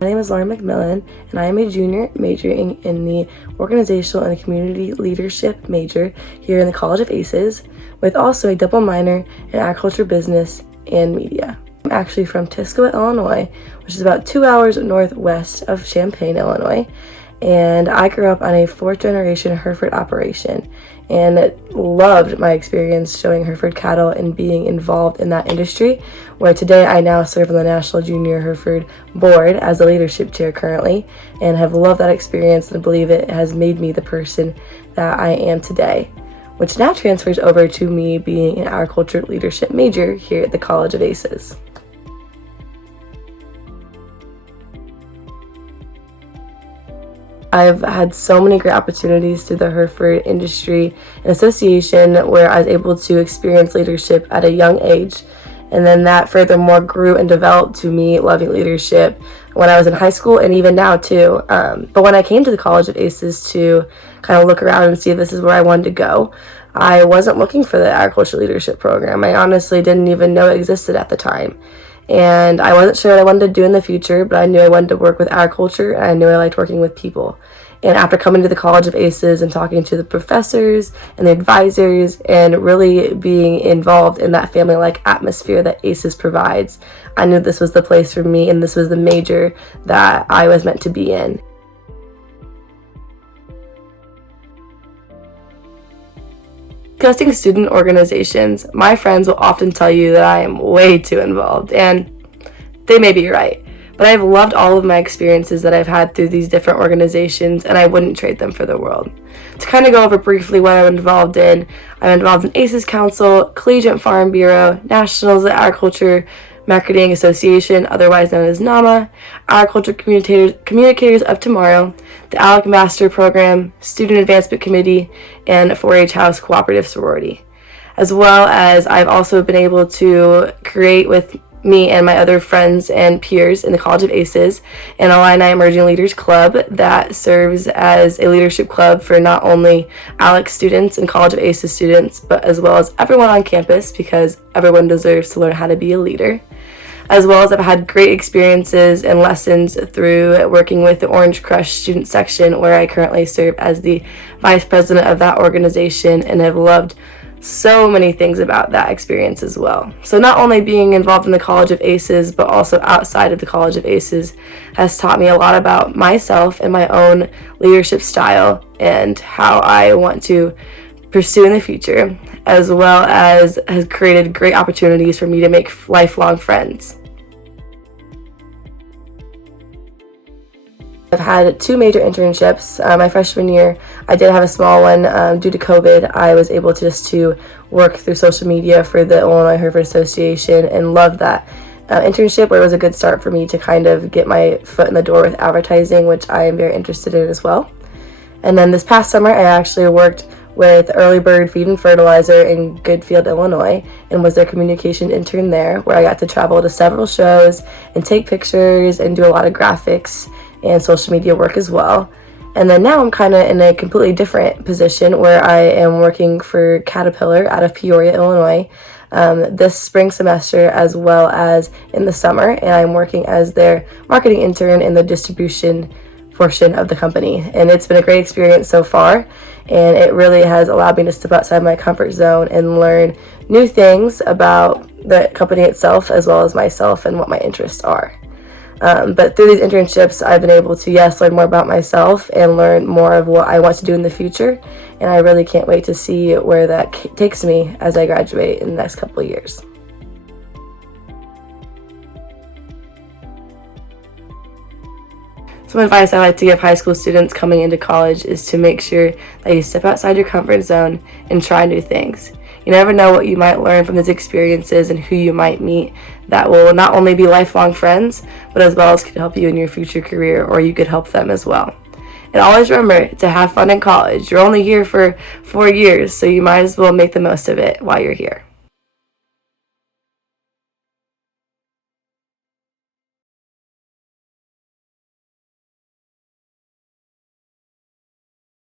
My name is McMillan, and I am a junior majoring in the Organizational and Community Leadership major here in the College of Aces, with also a double minor in Agriculture, Business, and Media. I'm actually from Tiscoa, Illinois, which is about 2 hours northwest of Champaign, Illinois, and I grew up on a fourth-generation Hereford operation and loved my experience showing Hereford cattle and being involved in that industry, where today I now serve on the National Junior Hereford Board as a leadership chair currently, and have loved that experience and believe it has made me the person that I am today, which now transfers over to me being an agriculture leadership major here at the College of Aces. I've had so many great opportunities through the Hereford Industry and Association where I was able to experience leadership at a young age. And then that furthermore grew and developed to me loving leadership when I was in high school and even now too. But when I came to the College of Aces to kind of look around and see if this is where I wanted to go, I wasn't looking for the agriculture leadership program. I honestly didn't even know it existed at the time. And I wasn't sure what I wanted to do in the future, but I knew I wanted to work with agriculture, and I knew I liked working with people. And after coming to the College of Aces and talking to the professors and the advisors and really being involved in that family-like atmosphere that Aces provides, I knew this was the place for me and this was the major that I was meant to be in. Discussing student organizations, my friends will often tell you that I am way too involved, and they may be right, but I've loved all of my experiences that I've had through these different organizations, and I wouldn't trade them for the world. To kind of go over briefly what I'm involved in ACES Council, Collegiate Farm Bureau, Nationals Agriculture Marketing Association, otherwise known as NAMA, Agriculture Communicators of Tomorrow, the ALEC Master Program, Student Advancement Committee, and 4-H House Cooperative Sorority. As well as I've also been able to create with me and my other friends and peers in the College of Aces an Illini Emerging Leaders Club that serves as a leadership club for not only ALEC students and College of Aces students, but as well as everyone on campus, because everyone deserves to learn how to be a leader. As well as I've had great experiences and lessons through working with the Orange Crush student section, where I currently serve as the vice president of that organization, and have loved so many things about that experience as well. So not only being involved in the College of Aces, but also outside of the College of Aces has taught me a lot about myself and my own leadership style and how I want to pursue in the future, as well as has created great opportunities for me to make lifelong friends. I've had 2 major internships. My freshman year, I did have a small one due to COVID. I was able to work through social media for the Illinois Hereford Association and loved that internship, where it was a good start for me to kind of get my foot in the door with advertising, which I am very interested in as well. And then this past summer, I actually worked with Early Bird Feed and Fertilizer in Goodfield, Illinois, and was their communication intern there, where I got to travel to several shows and take pictures and do a lot of graphics and social media work as well. And then now I'm kind of in a completely different position where I am working for Caterpillar out of Peoria, Illinois, this spring semester as well as in the summer, and I'm working as their marketing intern in the distribution portion of the company. And it's been a great experience so far, and it really has allowed me to step outside my comfort zone and learn new things about the company itself as well as myself and what my interests are. But through these internships, I've been able to, learn more about myself and learn more of what I want to do in the future. And I really can't wait to see where that takes me as I graduate in the next couple of years. Some advice I like to give high school students coming into college is to make sure that you step outside your comfort zone and try new things. You never know what you might learn from these experiences and who you might meet that will not only be lifelong friends, but as well as could help you in your future career, or you could help them as well. And always remember to have fun in college. You're only here for 4 years, so you might as well make the most of it while you're here.